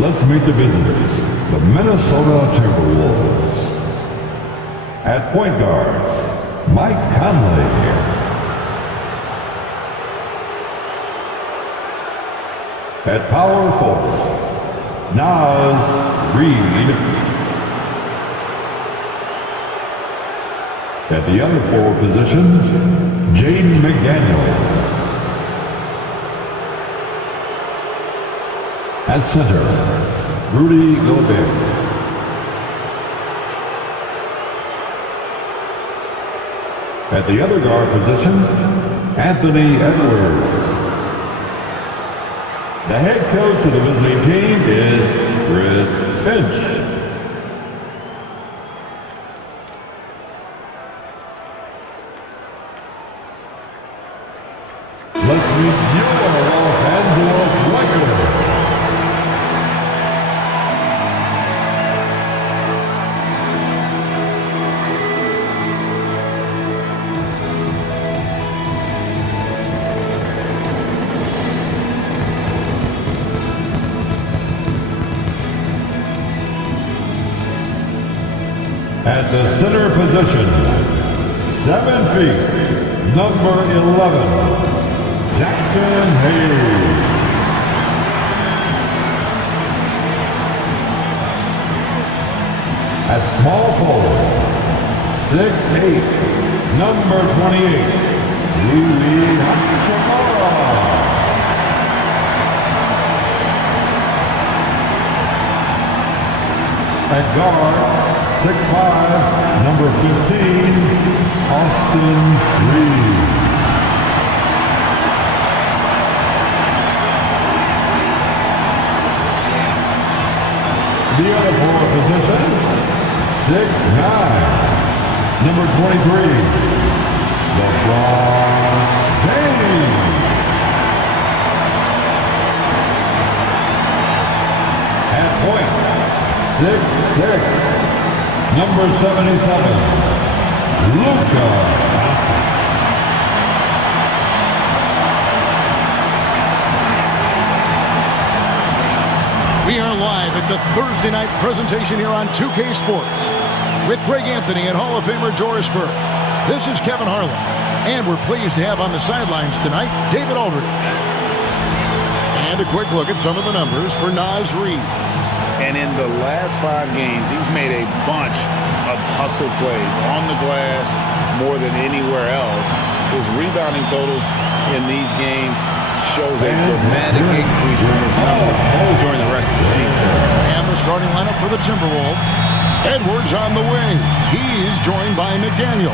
Let's meet the visitors, the Minnesota Timberwolves. At point guard, Mike Conley. At power forward, Naz Reid. At the other forward position, GEN.GAMING. At center, Rudy Gobert. At the other guard position, Anthony Edwards. The head coach of the visiting team is Chris Finch. Let's meet your Los Angeles Lakers. At the center position, 7 feet, number 11, Jackson Hayes. At small forward, 6'8", number 28, Rui Hachimura. At guard, 6'5", number 15, Austin Reed. The other forward position, 6'9", number 23, LeBron James. At point, 6'6", number 77, Luka. We are live. It's a Thursday night presentation here on 2K Sports with Greg Anthony and Hall of Famer Doris Burke. This is Kevin Harlan, and we're pleased to have on the sidelines tonight David Aldridge. And a quick look at some of the numbers for Naz Reid. And in the last 5 games, he's made a bunch of hustle plays on the glass more than anywhere else. His rebounding totals in these games shows a dramatic increase in his numbers during the rest of the season. And the starting lineup for the Timberwolves. Edwards on the wing. He's joined by McDaniel.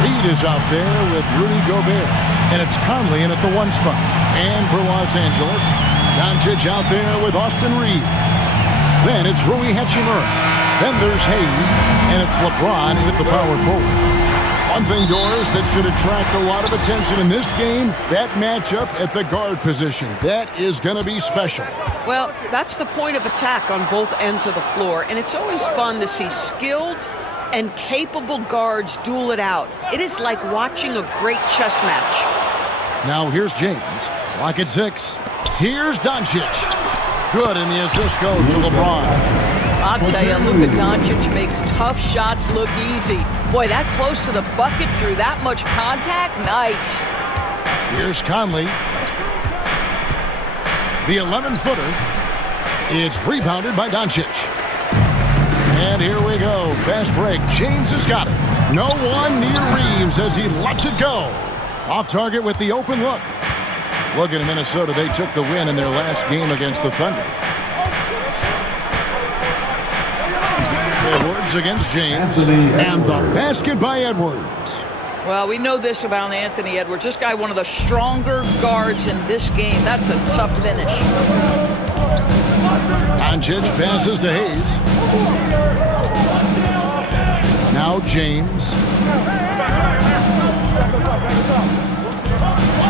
Reed is out there with Rudy Gobert. And it's Conley in at the 1 spot. And for Los Angeles, Doncic out there with Austin Reed. Then it's Rui Hachimura. Then there's Hayes, and it's LeBron in at the power forward. One thing, Doris, that should attract a lot of attention in this game, that matchup at the guard position. That is going to be special. Well, that's the point of attack on both ends of the floor, and it's always fun to see skilled and capable guards duel it out. It is like watching a great chess match. Now here's James. Lock at 6. Here's Doncic. Good, and the assist goes to LeBron. I'll tell you, Luka Doncic makes tough shots look easy. Boy, that close to the bucket through that much contact, nice. Here's Conley. The 11-footer. It's rebounded by Doncic. And here we go. Fast break. James has got it. No one near Reeves as he lets it go. Off target with the open look. Look at Minnesota. They took the win in their last game against the Thunder. Edwards against James. And the basket by Edwards. Well, we know this about Anthony Edwards. This guy, one of the stronger guards in this game. That's a tough finish. Doncic passes to Hayes. Now James.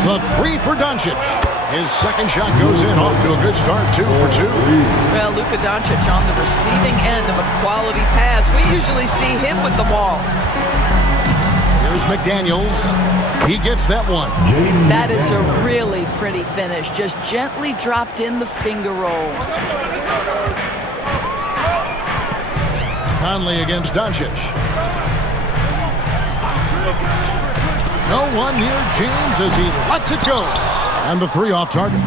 The 3 for Doncic. His second shot goes in, off to a good start, 2 for 2. Well, Luka Doncic on the receiving end of a quality pass. We usually see him with the ball. Here's McDaniels. He gets that one. That is a really pretty finish. Just gently dropped in the finger roll. Conley against Doncic. No one near James as he lets it go. And the three off target.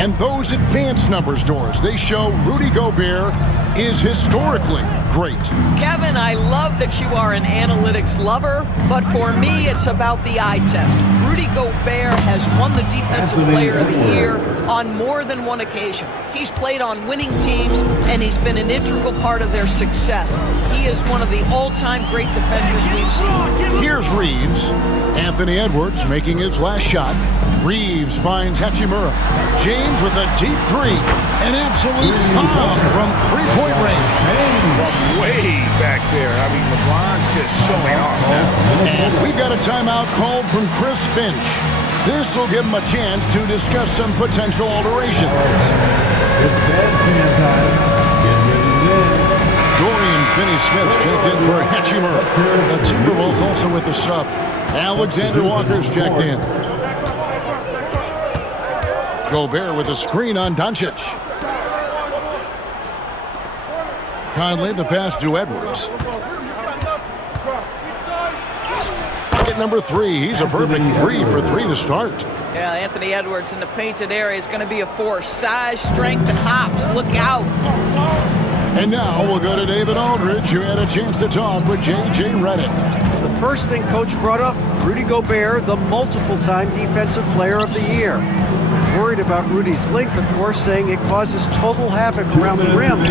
And those advanced numbers, Doris, they show Rudy Gobert is historically great. Kevin, I love that you are an analytics lover, but for me, it's about the eye test. Rudy Gobert has won the Defensive Player of the Year on more than one occasion. He's played on winning teams, and he's been an integral part of their success. He is one of the all-time great defenders we've seen. Here's Reeves. Anthony Edwards making his last shot. Reeves finds Hachimura. James with a deep three. An absolute bomb from three-point range. From way back there. I mean, LeBron's just showing off now. And we've got a timeout called from Chris Finch. This will give him a chance to discuss some potential alterations. It's bad time. Get ready to Dorian Finney-Smith's checked in for Hachimura. The Timberwolves also with the sub. Alexander Walker's checked in. Gobert with a screen on Doncic. Conley the pass to Edwards. Bucket number three. He's a perfect 3 for 3 to start. Yeah, Anthony Edwards in the painted area is going to be a force. Size, strength, and hops. Look out. And now we'll go to David Aldridge, who had a chance to talk with J.J. Redick. The first thing Coach brought up, Rudy Gobert, the multiple-time Defensive Player of the Year. Worried about Rudy's length, of course, saying it causes total havoc around the rim.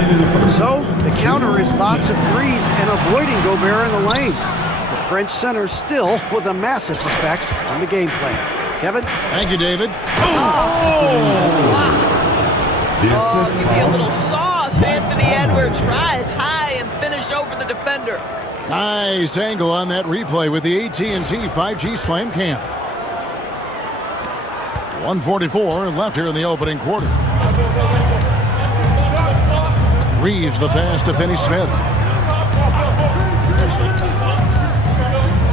So the counter is lots of threes and avoiding Gobert in the lane. The French center still with a massive effect on the game plan. Kevin? Thank you, David. Oh, give me a little sauce. Anthony Edwards rise high and finish over the defender. Nice angle on that replay with the AT&T 5G Slam Cam. 1:44 left here in the opening quarter. Reeves the pass to Finney-Smith.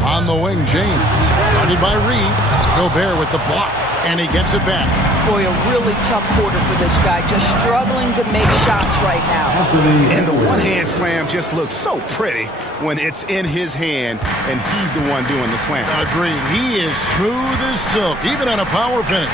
On the wing, James. Guarded by Reed. Gobert with the block, and he gets it back. Boy, a really tough quarter for this guy. Just struggling to make shots right now. And the one-hand slam just looks so pretty when it's in his hand and he's the one doing the slam. Agreed. He is smooth as silk, even on a power finish.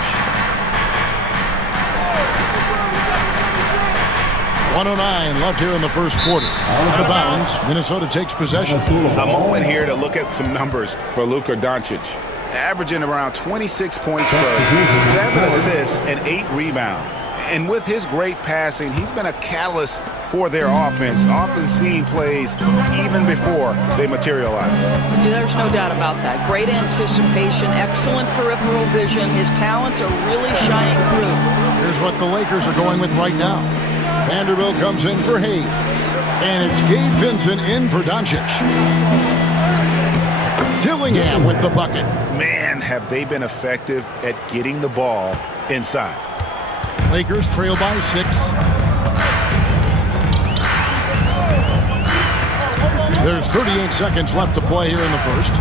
1:09 left here in the first quarter. Out of bounds, Minnesota takes possession. A moment here to look at some numbers for Luka Doncic. Averaging around 26 points per game, 7 assists, and 8 rebounds. And with his great passing, he's been a catalyst for their offense, often seeing plays even before they materialize. There's no doubt about that. Great anticipation, excellent peripheral vision. His talents are really shining through. Here's what the Lakers are going with right now. Vanderbilt comes in for Hayes. And it's Gabe Vincent in for Doncic. Dillingham with the bucket. Man, have they been effective at getting the ball inside. Lakers trail by 6. There's 38 seconds left to play here in the first.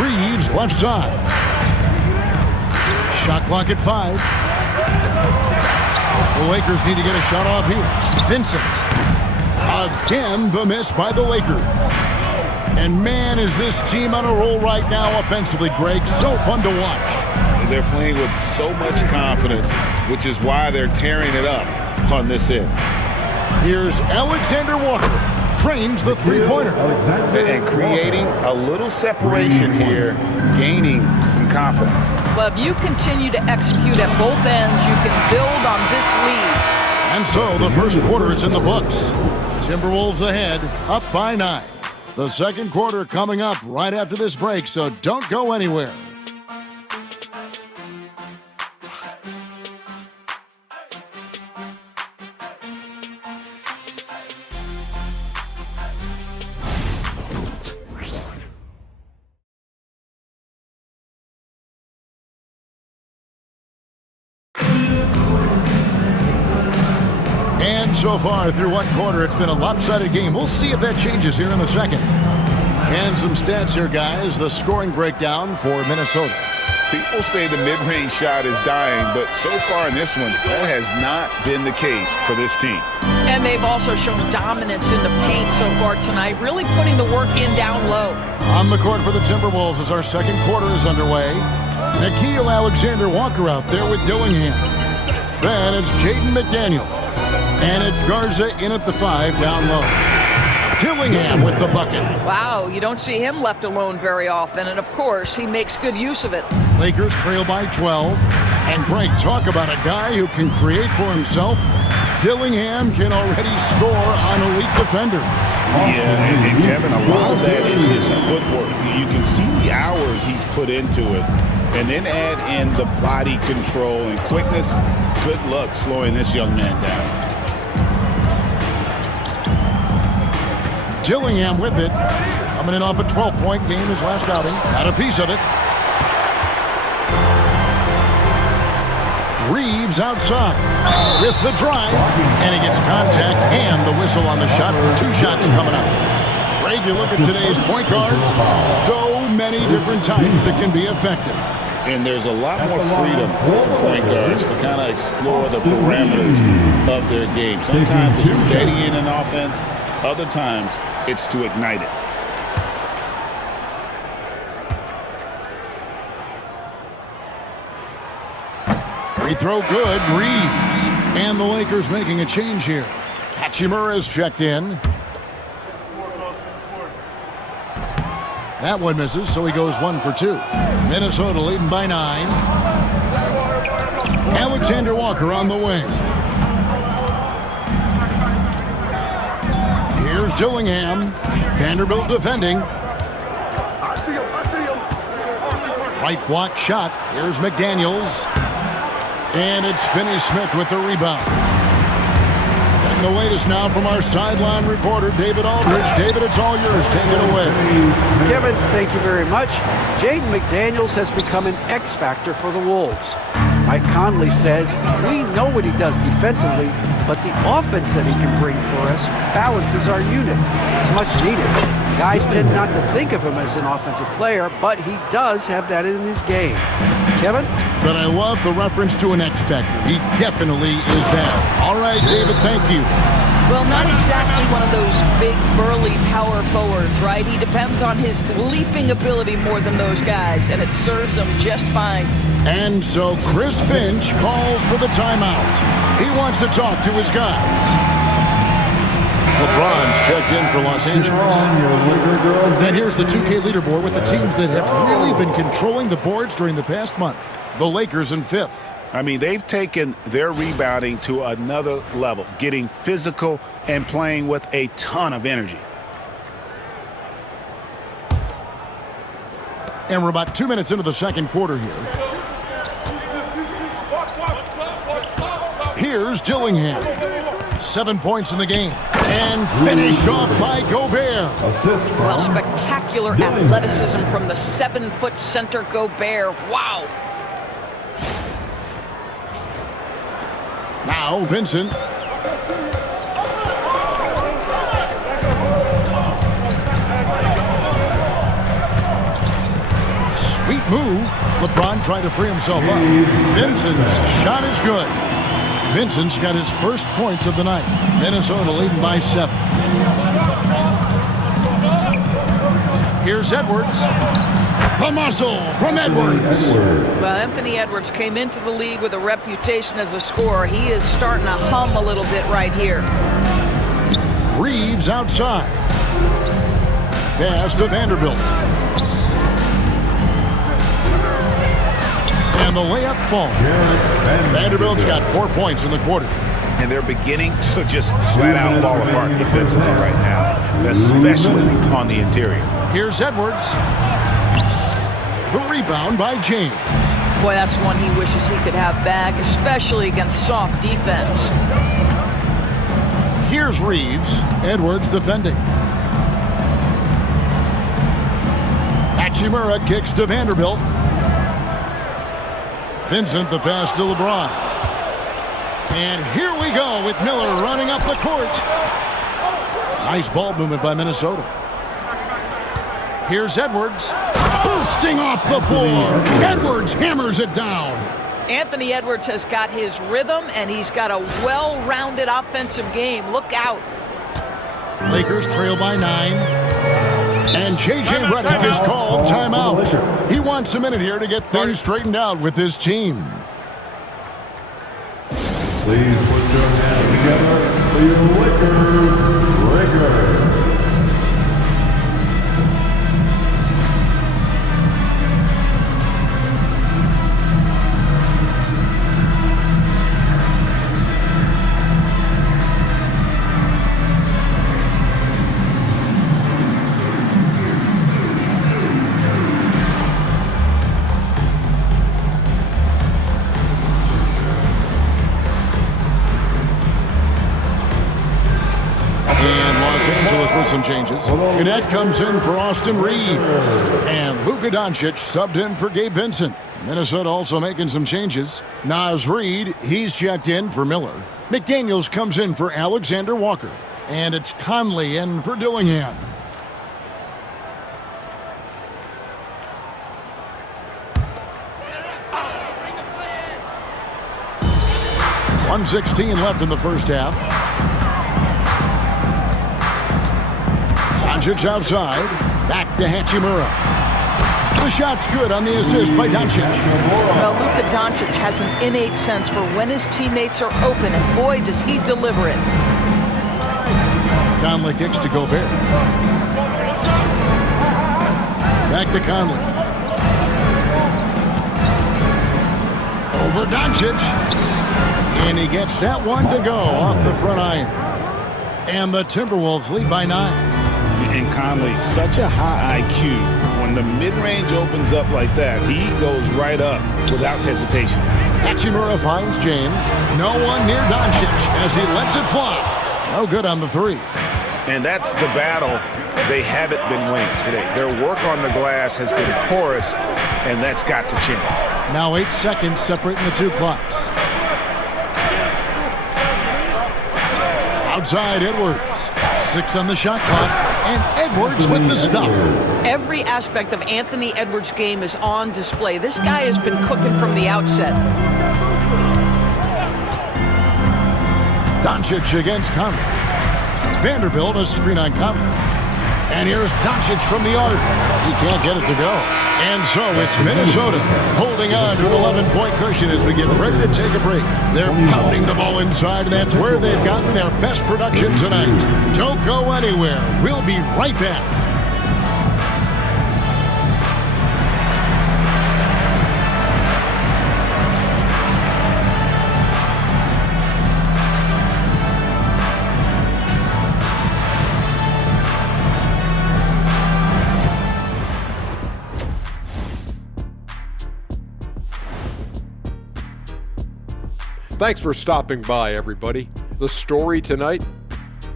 Reeves left side. Shot clock at 5. The Lakers need to get a shot off here. Vincent. Again, the miss by the Lakers. And man, is this team on a roll right now offensively, Greg. So fun to watch. They're playing with so much confidence, which is why they're tearing it up on this end. Here's Alexander Walker. Trains the three-pointer. And creating a little separation here, gaining some confidence. But if you continue to execute at both ends, you can build on this lead. And so the first quarter is in the books. Timberwolves ahead, up by 9. The second quarter coming up right after this break, so don't go anywhere. And so far through one quarter, it's been a lopsided game. We'll see if that changes here in the second. And some stats here, guys. The scoring breakdown for Minnesota. People say the mid-range shot is dying, but so far in this one, that has not been the case for this team. And they've also shown dominance in the paint so far tonight, really putting the work in down low. On the court for the Timberwolves as our second quarter is underway. Nickeil Alexander-Walker out there with Dillingham. Then it's Jaden McDaniels. And it's Garza in at the 5 down low. Dillingham with the bucket. Wow, you don't see him left alone very often, and of course, he makes good use of it. Lakers trail by 12. And Greg, talk about a guy who can create for himself. Dillingham can already score on elite defenders. Yeah, and Kevin, a lot of that is his footwork. You can see the hours he's put into it. And then add in the body control and quickness. Good luck slowing this young man down. Dillingham with it. Coming in off a 12-point game his last outing. Got a piece of it. Reeves outside with the drive. And he gets contact and the whistle on the shot. 2 shots coming out. Greg, you look at today's point guards. So many different types that can be effective. And there's a lot more freedom for point guards to kind of explore the parameters of their game. Sometimes it's steadying an offense. Other times, it's to ignite it. Free throw good. Reeves. And the Lakers making a change here. Hachimura's checked in. That one misses, so he goes 1 for 2. Minnesota leading by 9. Alexander Walker on the wing. Here's Dillingham. Vanderbilt defending. I see him. Right block shot. Here's McDaniels. And it's Finney-Smith with the rebound. And the latest now from our sideline reporter, David Aldridge. David, it's all yours. Take it away. Kevin, thank you very much. Jaden McDaniels has become an X factor for the Wolves. Mike Conley says, we know what he does defensively, but the offense that he can bring for us balances our unit. It's much needed. Guys tend not to think of him as an offensive player, but he does have that in his game. Kevin? But I love the reference to an X factor. He definitely is that. All right, David, thank you. Well, not exactly one of those big, burly power forwards, right? He depends on his leaping ability more than those guys, and it serves him just fine. And so Chris Finch calls for the timeout. He wants to talk to his guys. LeBron's checked in for Los Angeles. And here's the 2K leaderboard with the teams that have really been controlling the boards during the past month. The Lakers in 5th. I mean, they've taken their rebounding to another level, getting physical and playing with a ton of energy. And we're about 2 minutes into the second quarter here. Here's Dillingham. 7 points in the game. And finished off by Gobert. Well, spectacular athleticism from the 7-foot center Gobert. Wow. Now Vincent. Sweet move. LeBron trying to free himself up. Vincent's shot is good. Vincent's got his first points of the night. Minnesota leading by 7. Here's Edwards. The muscle from Edwards. Well, Anthony Edwards came into the league with a reputation as a scorer. He is starting to hum a little bit right here. Reeves outside. Pass to Vanderbilt. And the layup falls. Vanderbilt's got 4 points in the quarter. And they're beginning to just flat out fall apart defensively right now, especially on the interior. Here's Edwards. The rebound by James. Boy, that's one he wishes he could have back, especially against soft defense. Here's Reeves. Edwards defending. Hachimura kicks to Vanderbilt. Vincent the pass to LeBron. And here we go with Miller running up the court. Nice ball movement by Minnesota. Here's Edwards. bursting off the floor. Edwards hammers it down. Anthony Edwards has got his rhythm, and he's got a well-rounded offensive game. Look out. Lakers trail by 9. And J.J. Redick has called timeout. He wants a minute here to get things straightened out with his team. Please put your hands together for your Lakers. With some changes. Gannett comes in for Austin Reed. And Luka Doncic subbed in for Gabe Vincent. Minnesota also making some changes. Naz Reid, he's checked in for Miller. McDaniels comes in for Alexander Walker. And it's Conley in for Dillingham. .116 left in the first half. Doncic outside. Back to Hachimura. The shot's good on the assist by Doncic. Well, Luka Doncic has an innate sense for when his teammates are open, and boy, does he deliver it. Conley kicks to Gobert. Back to Conley. Over Doncic. And he gets that one to go off the front iron. And the Timberwolves lead by 9. And Conley, such a high IQ. When the mid-range opens up like that, he goes right up without hesitation. Hachimura finds James. No one near Doncic as he lets it fly. No good on the 3. And that's the battle they haven't been winning today. Their work on the glass has been porous, and that's got to change. Now 8 seconds separating the two clocks. Outside Edwards. 6 on the shot clock. And Edwards with the stuff. Every aspect of Anthony Edwards' game is on display. This guy has been cooking from the outset. Doncic against Conley. Vanderbilt a screen on Conley. And here's Doncic from the arc. He can't get it to go. And so it's Minnesota holding on to an 11-point cushion as we get ready to take a break. They're pounding the ball inside, and that's where they've gotten their best production tonight. Don't go anywhere. We'll be right back. Thanks for stopping by, everybody. The story tonight,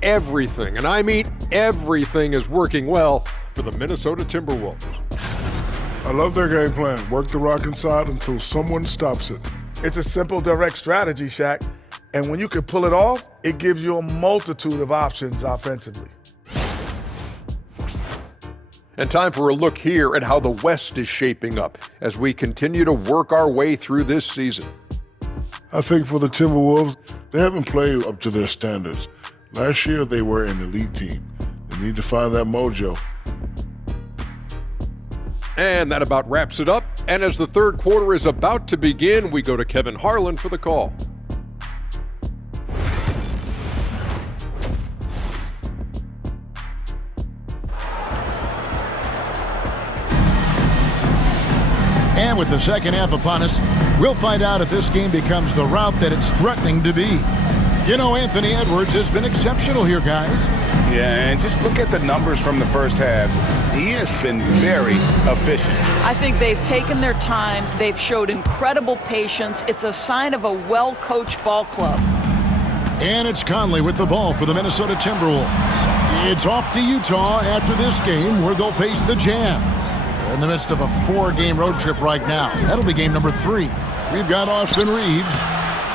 everything, and I mean everything, is working well for the Minnesota Timberwolves. I love their game plan. Work the rock inside until someone stops it. It's a simple, direct strategy, Shaq. And when you can pull it off, it gives you a multitude of options offensively. And time for a look here at how the West is shaping up as we continue to work our way through this season. I think for the Timberwolves, they haven't played up to their standards. Last year, they were an elite team. They need to find that mojo. And that about wraps it up. And as the third quarter is about to begin, we go to Kevin Harlan for the call. And with the second half upon us, we'll find out if this game becomes the route that it's threatening to be. You know, Anthony Edwards has been exceptional here, guys. Yeah, and just look at the numbers from the first half. He has been very efficient. I think they've taken their time. They've showed incredible patience. It's a sign of a well-coached ball club. And it's Conley with the ball for the Minnesota Timberwolves. It's off to Utah after this game where they'll face the Jazz. They're in the midst of a 4-game road trip right now. That'll be game number 3. We've got Austin Reeves,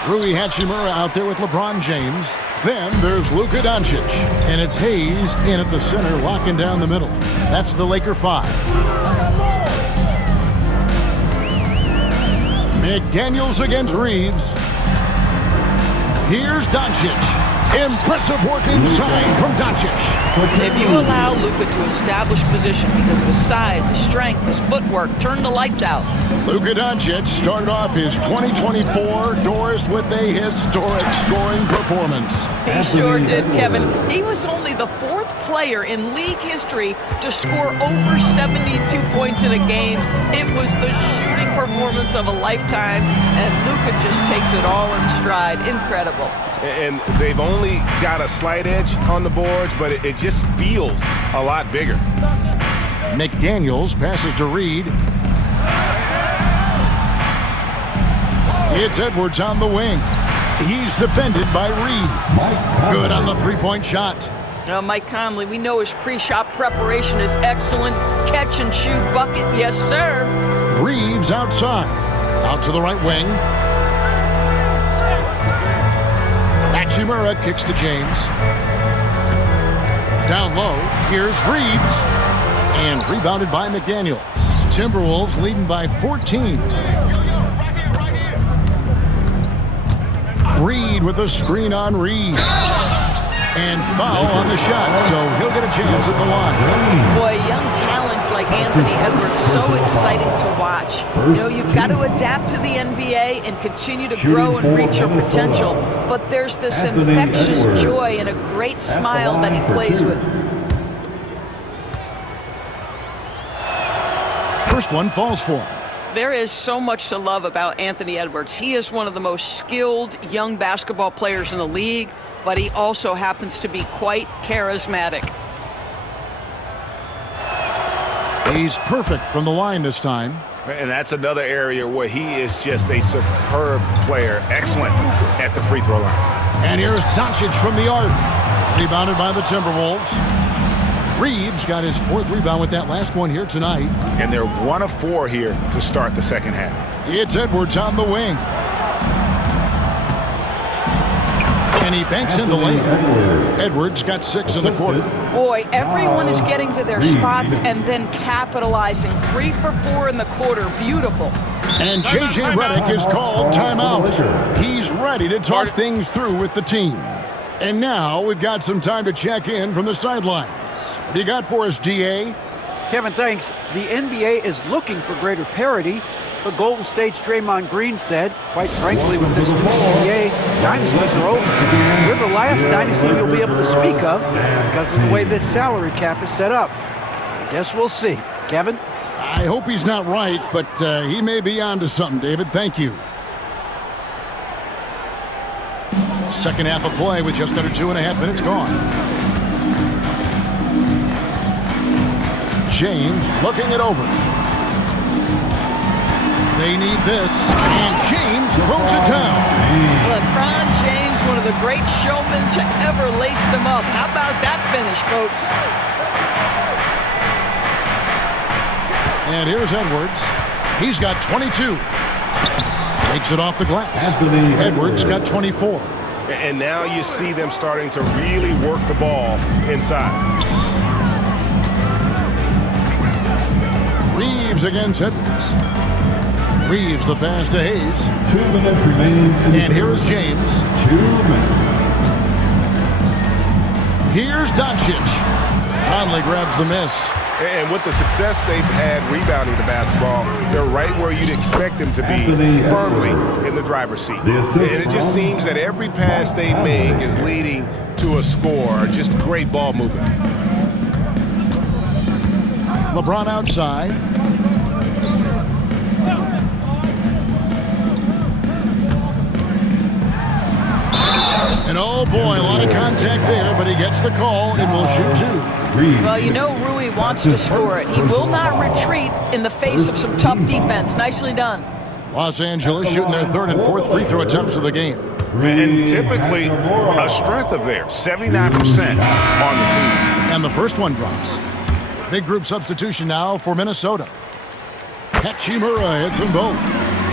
Rui Hachimura out there with LeBron James. Then there's Luka Doncic. And it's Hayes in at the center, locking down the middle. That's the Laker 5. McDaniels against Reeves. Here's Doncic. Impressive work inside from Doncic. If you allow Luka to establish position because of his size, his strength, his footwork, turn the lights out. Luka Doncic started off his 2024 Doris with a historic scoring performance. He sure did, Kevin. He was only the 4th player in league history to score over 72 points in a game. It was the shooting performance of a lifetime, and Luka just takes it all in stride. Incredible. And they've only got a slight edge on the boards, but it just feels a lot bigger. McDaniels passes to Reed. It's Edwards on the wing. He's defended by Reed. Good on the three-point shot. Now, Mike Conley, we know his pre-shot preparation is excellent. Catch and shoot bucket, yes, sir. Reeves outside. Out to the right wing. Hachimura kicks to James. Down low, here's Reeves. And rebounded by McDaniels. Timberwolves leading by 14. Reed with a screen on Reed. And foul on the shot, so he'll get a chance at the line. Boy, young talents like Anthony Edwards, so exciting to watch. You know, you've got to adapt to the NBA and continue to grow and reach your potential. But there's this infectious joy and a great smile that he plays with. First one falls for him. There is so much to love about Anthony Edwards. He is one of the most skilled young basketball players in the league, but he also happens to be quite charismatic. He's perfect from the line this time. And that's another area where he is just a superb player. Excellent at the free throw line. And here's Doncic from the arc. Rebounded by the Timberwolves. Reeves got his 4th rebound with that last one here tonight. And they're 1 of 4 here to start the second half. It's Edwards on the wing. And he banks in the lane. Edwards got 6 in the quarter. Boy, everyone is getting to their spots and then capitalizing. 3 for 4 in the quarter. Beautiful. And J.J. Redick is called timeout. He's ready to talk things through with the team. And now we've got some time to check in from the sidelines. What do you got for us, D.A.? Kevin, thanks. The NBA is looking for greater parity, but Golden State's Draymond Green said, quite frankly, with this NBA, dynasties are over. We're the last dynasty you'll be able to speak of because of the way this salary cap is set up. I guess we'll see. Kevin? I hope he's not right, but he may be onto something, David. Thank you. Second half of play with just under 2.5 minutes gone. James looking it over. They need this, and James throws it down. LeBron James, one of the great showmen to ever lace them up. How about that finish, folks? And here's Edwards. He's got 22. Takes it off the glass. Edwards got 24. And now you see them starting to really work the ball inside. Reeves against Edwards. Reeves the pass to Hayes. 2 minutes remaining. And here is James. 2 minutes. Here's Doncic. Conley grabs the miss. And with the success they've had rebounding the basketball, they're right where you'd expect them to be, firmly in the driver's seat. And it just seems that every pass they make is leading to a score. Just great ball movement. LeBron outside. And oh boy, a lot of contact there, but he gets the call and will shoot 2. Well, you know Rui wants to score it. He will not retreat in the face of some tough defense. Nicely done. Los Angeles shooting their 3rd and 4th free throw attempts of the game. And typically a strength of theirs, 79% on the season. And the first one drops. Big group substitution now for Minnesota. Hachimura hits them both.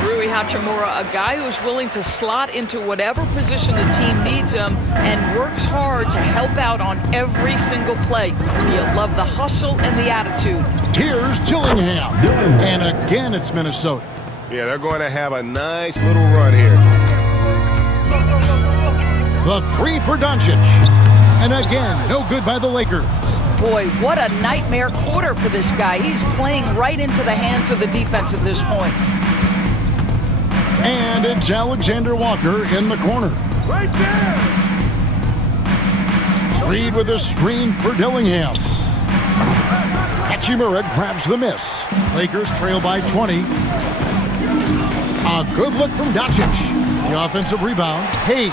Rui Hachimura, a guy who's willing to slot into whatever position the team needs him and works hard to help out on every single play. You love the hustle and the attitude. Here's Gillingham. And again, it's Minnesota. Yeah, they're going to have a nice little run here. The three for Doncic. And again, no good by the Lakers. Boy, what a nightmare quarter for this guy. He's playing right into the hands of the defense at this point. And it's Alexander Walker in the corner. Right there. Reed with a screen for Dillingham. Hachimura grabs the miss. Lakers trail by 20. A good look from Doncic. The offensive rebound. Hayes.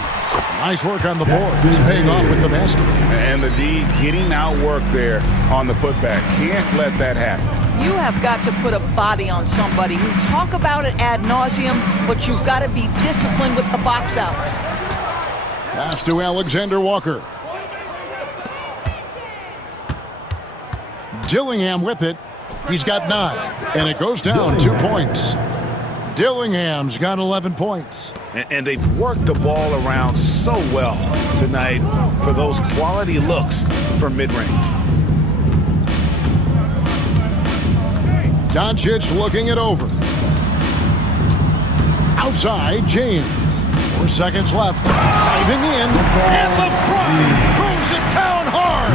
Nice work on the board. He's paying off with the basket. And the D getting outworked there on the putback. Can't let that happen. You have got to put a body on somebody. We talk about it ad nauseum, but you've got to be disciplined with the box outs. Pass to Alexander Walker. Dillingham with it. He's got 9. And it goes down 2 points. Dillingham's got 11 points. And they've worked the ball around so well tonight for those quality looks from mid-range. Doncic looking it over. Outside, James. 4 seconds left. Diving in. And LeBron throws it down hard.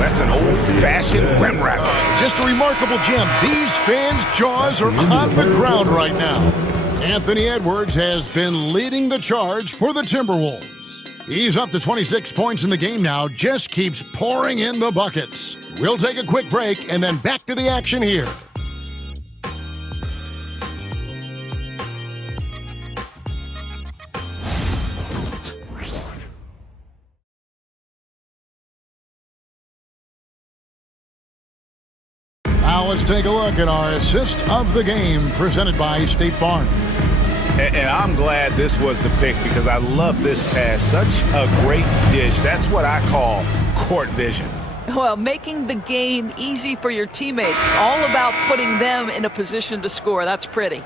That's an old-fashioned rim wrapper. Just a remarkable gem. These fans' jaws are on the ground right now. Anthony Edwards has been leading the charge for the Timberwolves. He's up to 26 points in the game now, just keeps pouring in the buckets. We'll take a quick break and then back to the action here. Now let's take a look at our assist of the game presented by State Farm. And I'm glad this was the pick because I love this pass. Such a great dish. That's what I call court vision. Well, making the game easy for your teammates. All about putting them in a position to score. That's pretty.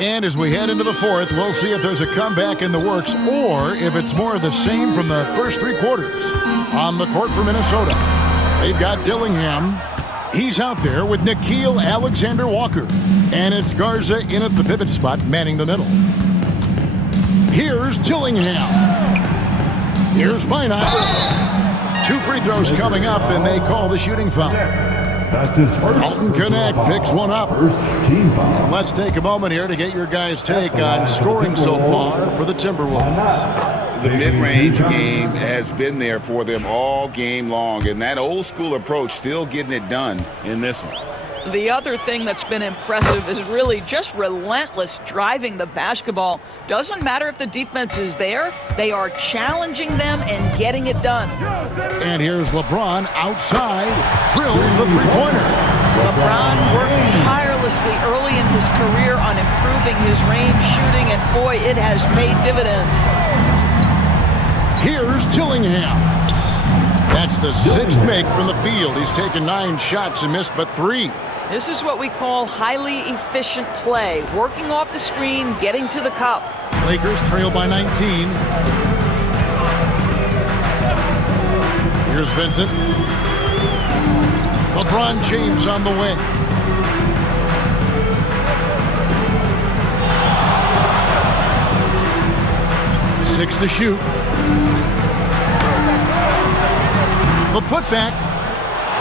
And as we head into the fourth, we'll see if there's a comeback in the works or if it's more of the same from the first 3 quarters. On the court for Minnesota, they've got Dillingham. He's out there with Nickeil Alexander-Walker. And it's Garza in at the pivot spot, manning the middle. Here's Dillingham. Here's Minot. 2 free throws coming up, and they call the shooting foul. That's his first. Alton Connect picks one up. First team foul. Let's take a moment here to get your guys' take on scoring so far for the Timberwolves. The mid-range game has been there for them all game long, and that old-school approach still getting it done in this one. The other thing that's been impressive is really just relentless driving the basketball. Doesn't matter if the defense is there, they are challenging them and getting it done. And here's LeBron outside, drills the three-pointer. LeBron worked tirelessly early in his career on improving his range shooting, and boy, it has paid dividends. Here's Dillingham. That's the 6th make from the field. He's taken 9 shots and missed but 3. This is what we call highly efficient play. Working off the screen, getting to the cup. Lakers trail by 19. Here's Vincent. LeBron James on the wing. Six to shoot. The putback.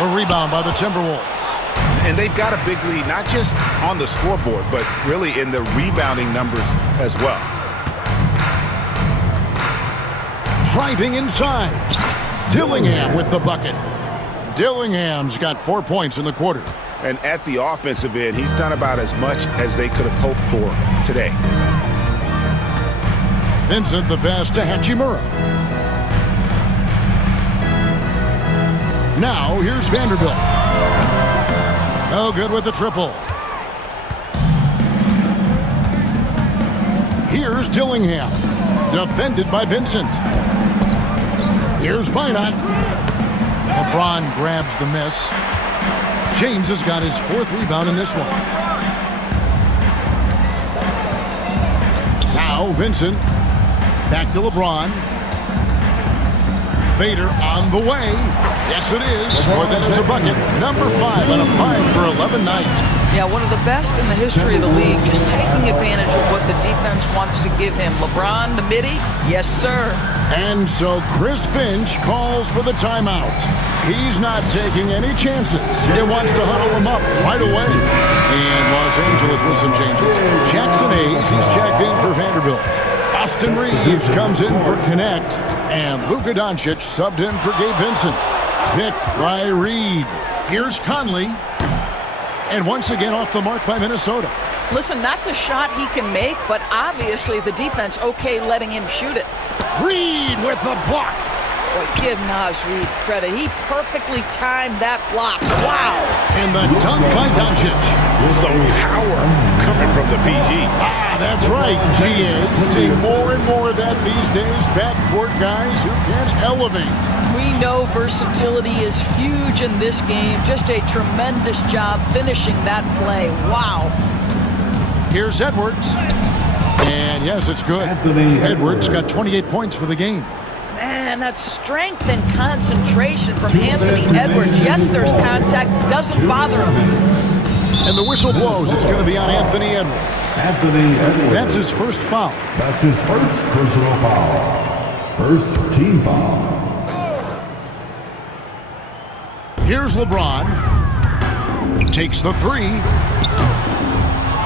A rebound by the Timberwolves. And they've got a big lead, not just on the scoreboard, but really in the rebounding numbers as well. Driving inside. Dillingham with the bucket. Dillingham's got 4 points in the quarter. And at the offensive end, he's done about as much as they could have hoped for today. Vincent the pass to Hachimura. Now here's Vanderbilt. No good with the triple. Here's Dillingham. Defended by Vincent. Here's Minot. LeBron grabs the miss. James has got his 4th rebound in this one. Now Vincent. Back to LeBron. Fader on the way. Yes, it is. Or that is a bucket. Number 5 on a 5 for 11 night. Yeah, one of the best in the history of the league, just taking advantage of what the defense wants to give him. LeBron, the midi, yes, sir. And so Chris Finch calls for the timeout. He's not taking any chances. He wants to huddle him up right away. And Los Angeles with some changes. Jackson Hayes, he's checked in for Vanderbilt. Austin Reeves comes in for Connect. And Luka Doncic subbed in for Gabe Vincent. Pick by Reed. Here's Conley. And once again off the mark by Minnesota. Listen, that's a shot he can make, but obviously the defense okay letting him shoot it. Reed with the block. Boy, give Naz Reed credit. He perfectly timed that block. Wow. And the dunk by Doncic. Some power coming from the PG. That's right, GA. Seeing more and more of that these days. Backcourt guys who can elevate. We know versatility is huge in this game. Just a tremendous job finishing that play. Wow. Here's Edwards. And yes, it's good. Edwards got 28 points for the game. Man, that strength and concentration from Anthony Edwards. Yes, there's contact. Doesn't bother him. And the whistle blows. It's going to be on Anthony Edwards. That's his first foul. That's his first personal foul. First team foul. Here's LeBron. Takes the three.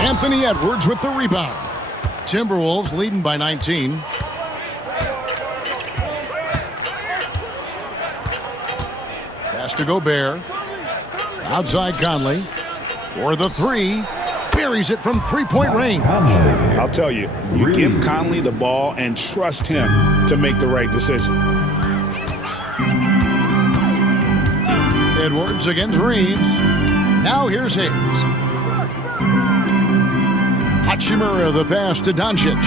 Anthony Edwards with the rebound. Timberwolves leading by 19. Pass to Gobert. Outside Conley. For the three. Buries it from three-point range. I'll tell you, you give Conley the ball and trust him to make the right decision. Edwards against Reeves. Now here's Hayes. Hachimura the pass to Doncic.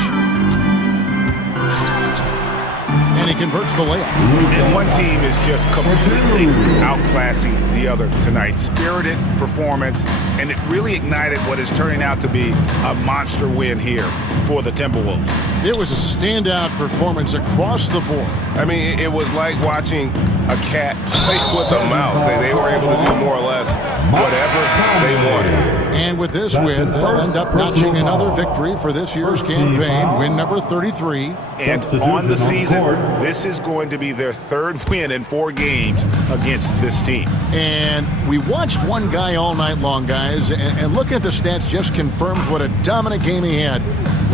And he converts the layup. And one team is just completely outclassing the other tonight. Spirited performance, and it really ignited what is turning out to be a monster win here for the Timberwolves. It was a standout performance across the board. I mean, it was like watching a cat play with a mouse. They were able to do more or less whatever they wanted. And with this win, they'll end up notching another victory for this year's campaign, win number 33. And on the season, this is going to be their third win in 4 games against this team. And we watched one guy all night long, guys, and looking at the stats just confirms what a dominant game he had.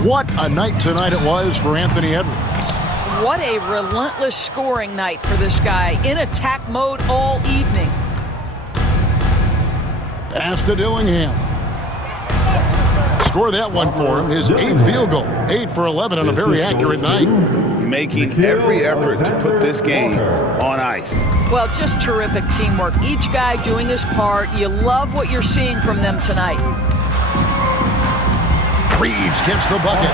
What a night tonight it was for Anthony Edwards. What a relentless scoring night for this guy. In attack mode all evening. Pass to Dillingham. Score that one for him. His 8th field goal. 8 for 11 on a very accurate night. Making every effort to put this game on ice. Well, just terrific teamwork. Each guy doing his part. You love what you're seeing from them tonight. Reeves gets the bucket.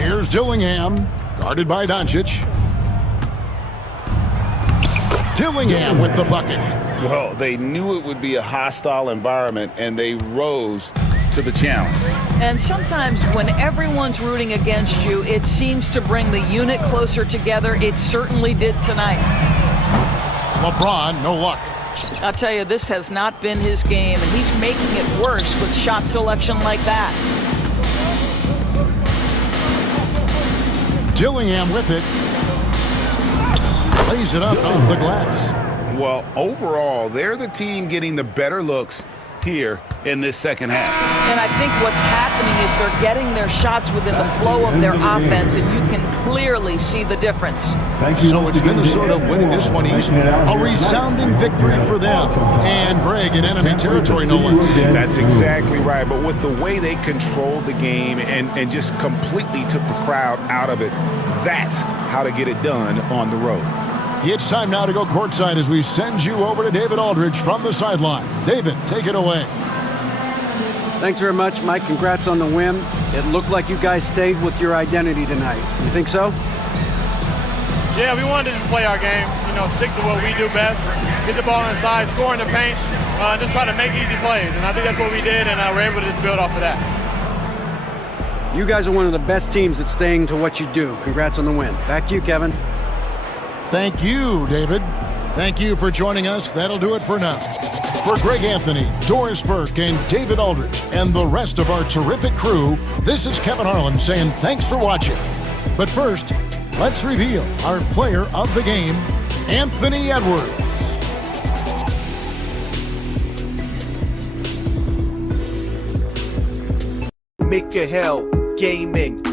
Here's Dillingham, guarded by Doncic. Dillingham with the bucket. Well, they knew it would be a hostile environment, and they rose to the challenge. And sometimes when everyone's rooting against you, it seems to bring the unit closer together. It certainly did tonight. LeBron, no luck. I'll tell you, this has not been his game, and he's making it worse with shot selection like that. Dillingham with it. Lays it up off the glass. Well, overall, they're the team getting the better looks here in this second half. And I think what's happening is they're getting their shots within the flow of their offense, and you can clearly see the difference. So it's Minnesota winning this one easily. A resounding victory for them. And Greg in enemy territory, no less. That's exactly right. But with the way they controlled the game and just completely took the crowd out of it, that's how to get it done on the road. It's time now to go courtside as we send you over to David Aldridge from the sideline. David, take it away. Thanks very much, Mike. Congrats on the win. It looked like you guys stayed with your identity tonight. You think so? Yeah, we wanted to just play our game, stick to what we do best, get the ball inside, score in the paint, just try to make easy plays. And I think that's what we did, and we're able to just build off of that. You guys are one of the best teams at staying to what you do. Congrats on the win. Back to you, Kevin. Thank you, David. Thank you for joining us. That'll do it for now. For Greg Anthony, Doris Burke, and David Aldridge, and the rest of our terrific crew, this is Kevin Harlan saying thanks for watching. But first, let's reveal our player of the game, Anthony Edwards. Make a hell gaming.